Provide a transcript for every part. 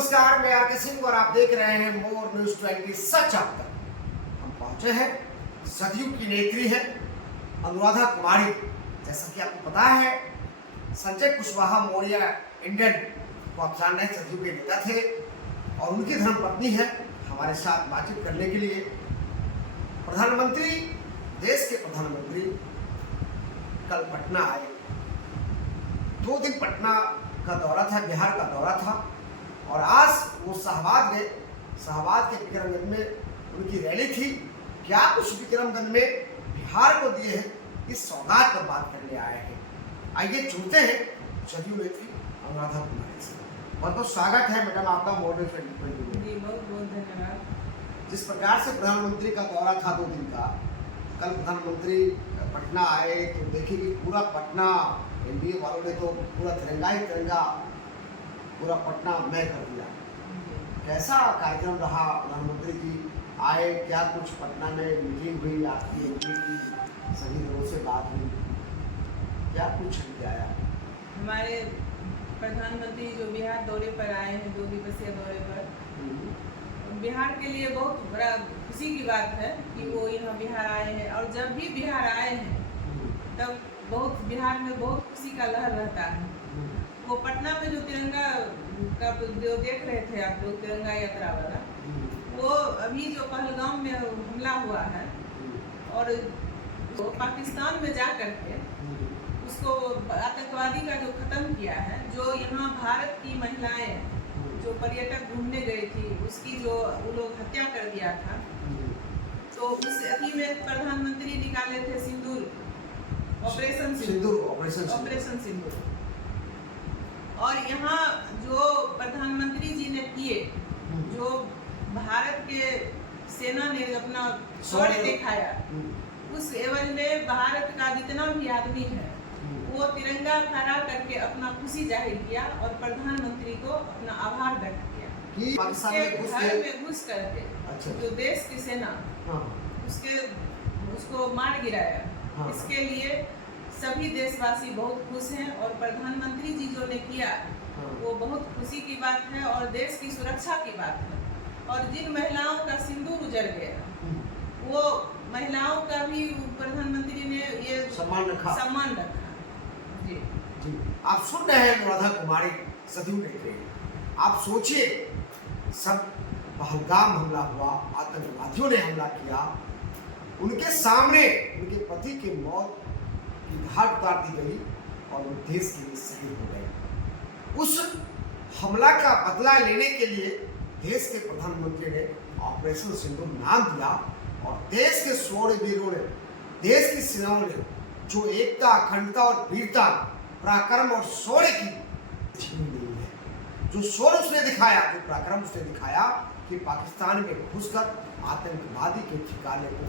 नमस्कार, मैं आर के सिंह और आप देख रहे हैं मोर न्यूज 20 सच आप तक। हम पहुंचे हैं, सदयुग की नेत्री है अनुराधा कुमारी। जैसा कि आपको पता है, संजय कुशवाहा मौर्य इंडियन को आप जान रहे हैं, सदयुग के नेता थे और उनकी धर्मपत्नी है। हमारे साथ बातचीत करने के लिए प्रधानमंत्री, देश के प्रधानमंत्री कल पटना आए। 2 दिन पटना का दौरा था, बिहार का दौरा था और आज वो शाहबाद गए। शाहबाद के विक्रमगंज में उनकी रैली थी। क्या कुछ विक्रमगंज में बिहार को दिए हैं, इस सौगात पर बात करने आए हैं। आइए जुड़ते हैं सदयुग नेत्री अनुराधा कुमारी से। बहुत बहुत स्वागत है मैडम आपका मोर न्यूज 20 में। बहुत बहुत धन्यवाद। जिस प्रकार से प्रधानमंत्री का दौरा था 2 दिन का, कल प्रधानमंत्री पटना आए तो देखिए कि पूरा पटना एनडीए वालों ने तो पूरा तिरंगा ही तिरंगा पूरा पटना मय कर दिया। कैसा कार्यक्रम रहा? प्रधानमंत्री की आए, क्या कुछ पटना में मीटिंग हुई, आपकी एनडीए की सभी लोगों से बात हुई, क्या कुछ आया? हमारे प्रधानमंत्री जो बिहार दौरे पर आए हैं, 2 दिवसीय दौरे पर, बिहार के लिए बहुत बड़ा खुशी की बात है कि वो यहाँ बिहार आए हैं। और जब भी बिहार आए हैं तब बहुत बिहार में बहुत खुशी का लहर रहता है। वो पटना में जो तिरंगा का जो देख रहे थे आप लोग, तिरंगा यात्रा वाला, वो अभी जो पहलगाम में हमला हुआ है और वो पाकिस्तान में जा करके उसको आतंकवादी का जो खत्म किया है, जो यहाँ भारत की महिलाएं जो पर्यटक घूमने गई थी उसकी जो वो लोग हत्या कर दिया था, तो उस अति में प्रधानमंत्री निकाले थे सिंदूर, ऑपरेशन सिंदूर। और यहाँ जो प्रधानमंत्री जी ने किए, जो भारत के सेना ने अपना शौर्य दिखाया, उस एवज में भारत का जितना भी आदमी है वो तिरंगा फहरा करके अपना खुशी जाहिर किया और प्रधानमंत्री को अपना आभार व्यक्त किया। उसके घर में घुस करके जो देश की सेना उसको मार गिराया। इसके लिए सभी देशवासी बहुत खुश हैं और प्रधानमंत्री जी जो ने किया वो बहुत खुशी की बात है और देश की सुरक्षा की बात है। और जिन महिलाओं का सिंदूर उजड़ गया, वो महिलाओं का भी प्रधानमंत्री ने ये सम्मान रखा। जी, आप सुन रहे हैं अनुराधा कुमारी, सदयुग नेत्री। आप सोचिए, सब पहलगाम हमला हुआ, आतंकवादियों ने हमला किया, उनके सामने उनके पति की मौत की घाट उतार दी गई और वो देश के लिए शहीद हो गए। उस हमला का बदला लेने के लिए देश के प्रधानमंत्री ने ऑपरेशन सिंदूर नाम दिया और देश के शौर्यवीरों ने, देश की सेनाओं ने जो एकता, अखंडता और वीरता, पराक्रम और शौर्य की छीन ली है, जो शौर्य उसने दिखाया, जो पराक्रम उसने दिखाया कि पाकिस्तान में घुसकर आतंकवादी के ठिकाने को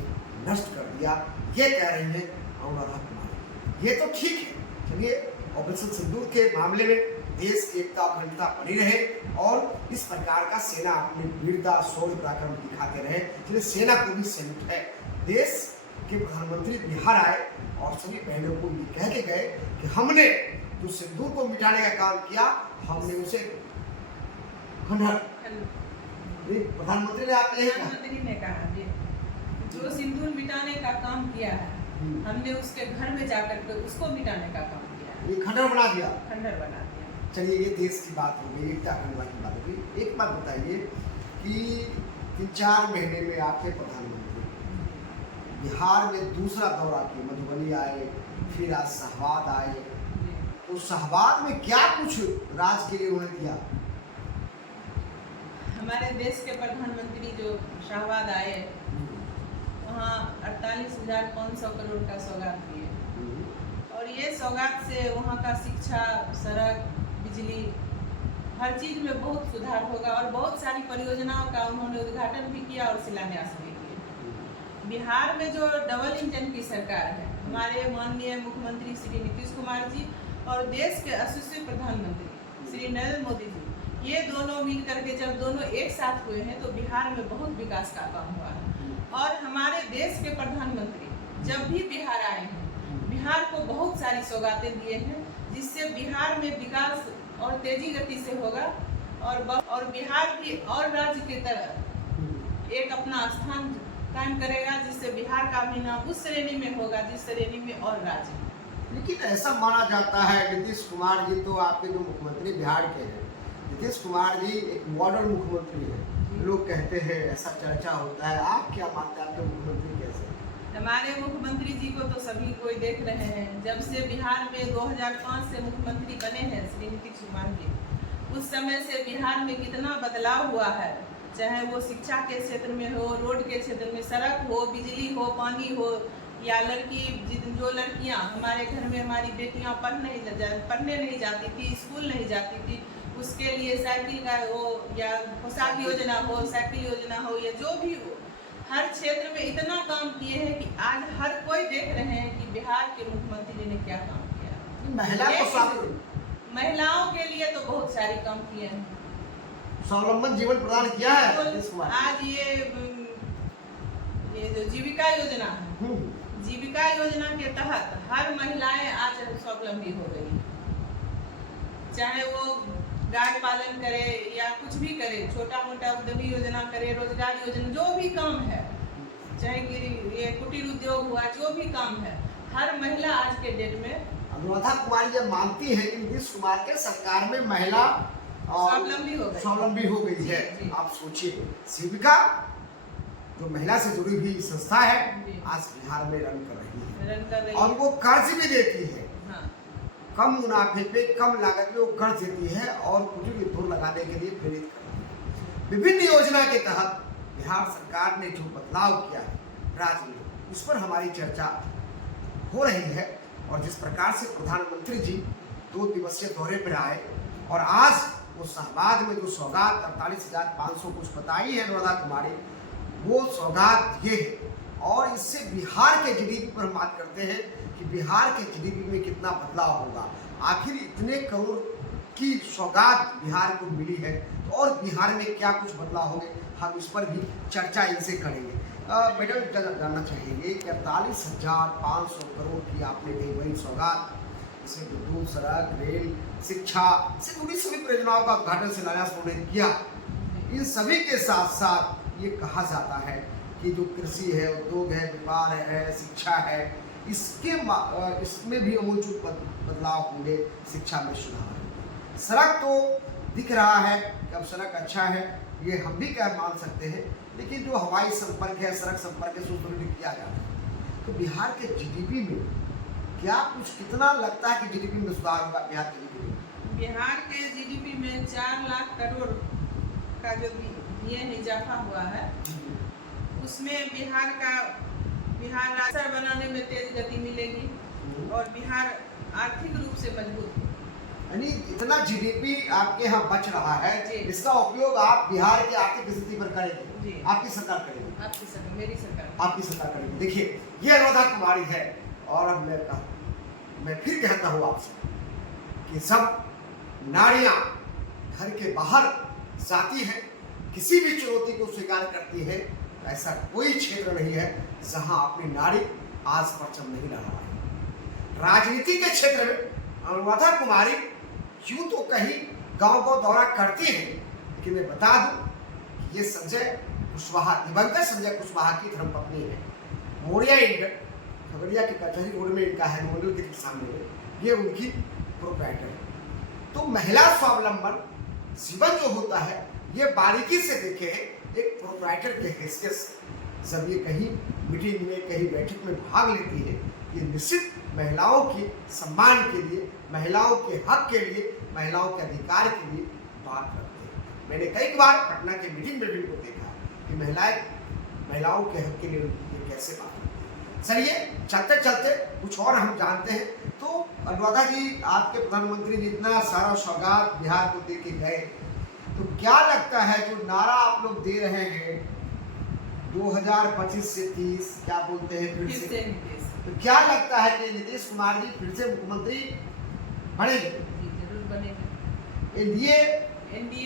नष्ट कर दिया। ये कह रही है अनुराधा कुमारी। ये तो ठीक है, चलिए ऑपरेशन सिंदूर के मामले में देश की एकता, अखंडता बनी रहे और इस प्रकार का सेना अपनी वीरता, शौर्य, पराक्रम दिखाते रहे। चलिए, सेना को भी सैल्यूट है। देश के प्रधानमंत्री बिहार आए और सभी बहनों को ये कह के गए कि हमने जो सिंदूर को मिटाने का काम किया, हमने उसे प्रधानमंत्री ने कहा जी, जो सिंदूर मिटाने का काम किया है, हमने उसके घर में जाकर के उसको मिटाने का काम किया। ये खंडर बना दिया। चलिए, ये देश की बात हो गई, एकता अखंडता की बात हो गई। एक बात बताइए कि 3-4 महीने में आपके प्रधानमंत्री बिहार में दूसरा दौरा किए, मधुबनी आए, फिर आज शाहबाद आए, तो शाहबाद में क्या कुछ राज्य के लिए उन्होंने किया? हमारे देश के प्रधानमंत्री जो शाहबाद आए, वहाँ 48,500 करोड़ का सौगात दिए और ये सौगात से वहाँ का शिक्षा, सड़क, बिजली, हर चीज़ में बहुत सुधार होगा और बहुत सारी परियोजनाओं का उन्होंने उद्घाटन भी किया और शिलान्यास भी किया। बिहार में जो डबल इंजन की सरकार है, हमारे माननीय मुख्यमंत्री श्री नीतीश कुमार जी और देश के यशस्वी प्रधानमंत्री श्री नरेंद्र मोदी जी, ये दोनों मिल करके जब दोनों एक साथ हुए हैं तो बिहार में बहुत विकास का काम हुआ है। और हमारे देश के प्रधानमंत्री जब भी बिहार आए हैं, बिहार को बहुत सारी सौगातें दिए हैं, जिससे बिहार में विकास और तेजी गति से होगा और बिहार भी और राज्य की तरह एक अपना स्थान कायम करेगा, जिससे बिहार का भी नाम उस श्रेणी में होगा जिस श्रेणी में और राज्य। लेकिन ऐसा माना जाता है नीतीश कुमार जी तो आपके जो मुख्यमंत्री बिहार के हैं, नीतीश कुमार जी एक मॉडल मुख्यमंत्री है, लोग कहते हैं, ऐसा चर्चा होता है। आप क्या मानते हैं, आपके मुख्यमंत्री कैसे? हमारे मुख्यमंत्री जी को तो सभी कोई देख रहे हैं। जब से बिहार में 2005 से मुख्यमंत्री बने हैं श्री नीतीश कुमार जी, उस समय से बिहार में कितना बदलाव हुआ है, चाहे वो शिक्षा के क्षेत्र में हो, रोड के क्षेत्र में, सड़क हो, बिजली हो, पानी हो, या जो लड़कियां हमारे घर में हमारी बेटियां पढ़ने नहीं जाती थी, स्कूल नहीं जाती थी, उसके लिए साइकिल का हो या पोशाक योजना हो, साइकिल योजना हो, या जो भी हो, हर क्षेत्र में इतना काम किए हैं कि आज हर कोई देख रहे हैं कि बिहार के मुख्यमंत्री ने क्या काम किया। महिलाओं के लिए तो बहुत सारे काम किए हैं, स्वावलंबन जीवन प्रदान किया है। आज ये जो जीविका योजना है, जीविका योजना के तहत हर महिलाएं आज स्वावलंबी हो गई, चाहे वो गाय पालन करे या कुछ भी करे, छोटा मोटा उद्यमी योजना करे, रोजगार योजना, जो भी काम है, चाहे ये कुटीर उद्योग हुआ, जो भी काम है, हर महिला आज के डेट में। अनुराधा कुमार ये मानती है कि नीतीश कुमार के सरकार में महिला स्वावलंबी हो गई है। आप सोचिए, जीविका जो महिला से जुड़ी हुई संस्था है आज बिहार में रन कर रही है, और वो कर्ज भी देती है। हाँ। कम मुनाफे पे कम लागत में वो कर्ज देती है और कुटीर उद्योग लगाने के लिए प्रेरित करती है। विभिन्न योजना के तहत बिहार सरकार ने जो बदलाव किया है राज्य में, उस पर हमारी चर्चा हो रही है। और जिस प्रकार से प्रधानमंत्री जी 2 दिवसीय दौरे पर आए और आज वो शाहबाद में जो सौगात 48,500 कुछ बताई है अनुराधा कुमारी, वो सौगात ये है। और इससे बिहार के जीडीपी पर हम बात करते हैं कि बिहार के जीडीपी में कितना बदलाव होगा। आखिर इतने करोड़ की सौगात बिहार को मिली है, तो और बिहार में क्या कुछ बदलाव होंगे, हम इस पर भी चर्चा इनसे करेंगे। मैडम जानना चाहेंगे कि 48,500 करोड़ की आपने कही बड़ी सौगात, इसमें विद्युत, सड़क, रेल, शिक्षा से जुड़ी सभी परियोजनाओं का उद्घाटन शिलान्यास उन्होंने किया। इन सभी के साथ साथ ये कहा जाता है कि जो कृषि है, उद्योग है, व्यापार है, शिक्षा है, इसमें भी अमूलचूल बदलाव होंगे। शिक्षा में सुधार, सड़क तो दिख रहा है कि अब सड़क अच्छा है, ये हम भी क्या मान सकते हैं। लेकिन जो हवाई संपर्क है, सड़क संपर्क है, सुदृढ़ किया जाता है, तो बिहार के जीडीपी में क्या कुछ कितना लगता है कि जीडीपी में सुधार होगा बिहार के जीडीपी में? बिहार के जीडीपी में 4 लाख करोड़ का जो इजाफा हुआ है, उसमें बिहार राष्ट्र बनाने में तेज गति मिलेगी और बिहार आर्थिक रूप से मजबूत है। यानी इतना जीडीपी आपके यहाँ बच रहा है, इसका उपयोग आप बिहार की आर्थिक स्थिति पर करेंगे, आपकी सरकार करेगी, मेरी सरकार, आपकी सरकार करेगी। देखिए, ये अनुराधा कुमारी है। और अब मैं फिर कहता हूँ आपसे कि सब नारियां घर के बाहर जाती हैं, किसी भी चुनौती को स्वीकार करती है। ऐसा कोई क्षेत्र नहीं है जहां अपनी नारी आज परचम नहीं लगा है। राजनीति के क्षेत्र में अनुराधा कुमारी यूं तो कहीं गांव को दौरा करती है, लेकिन मैं बता दूं ये संजय कुशवाहा, दिवंगत संजय कुशवाहा की धर्मपत्नी है। मोरिया इंडर खगड़िया के कचहरी रोड में इनका है, मंदिर के सामने, ये उनकी प्रोप्राइटर है। तो महिला स्वावलंबन जीवन जो होता है, ये बारीकी से देखे एक प्रोप्राइटर के हैसियत से जब ये कहीं मीटिंग में, कहीं बैठक में भाग लेती है, ये निश्चित महिलाओं के सम्मान के लिए, महिलाओं के हक के लिए, महिलाओं के अधिकार के लिए बात रखते हैं। मैंने कई बार पटना के मीटिंग में भी इनको देखा कि महिलाओं के हक के लिए ये कैसे बात करती है। चलिए चलते चलते कुछ और हम जानते हैं। तो अनुराधा जी, आपके प्रधानमंत्री जी इतना सारा सौगात बिहार को दे के गए, तो क्या लगता है जो नारा आप लोग दे रहे हैं 2025 से 30, क्या बोलते हैं फिर से, तो क्या लगता है कि नीतीश कुमार जी फिर से मुख्यमंत्री बनेंगे? जरूर बनेंगे। एनडीए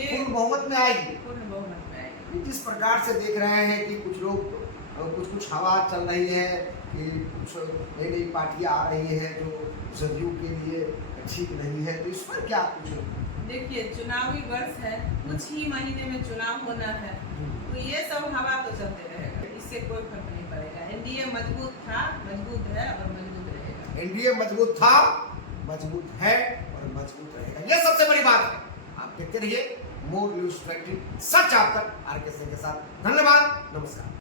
पूर्ण बहुमत में आएगी। पूर्ण बहुमत में आएगी। जिस प्रकार से देख रहे हैं कि कुछ लोग कुछ हवा चल रही है कि कुछ नई नई पार्टियां आ रही हैं जो जदयू के लिए ठीक नहीं है, तो इस पर क्या कुछ देखिए चुनावी वर्ष है, कुछ ही महीने में चुनाव होना है, तो ये सब हवा तो चलते रहेगा, इससे कोई फर्क नहीं पड़ेगा। एनडीए मजबूत था, मजबूत है और मजबूत रहेगा। एनडीए मजबूत था, मजबूत है और मजबूत रहेगा, यह सबसे बड़ी बात है। आप देखते रहिए मोर न्यूज 20, सच आप तक आर के सिंह के साथ। धन्यवाद, नमस्कार।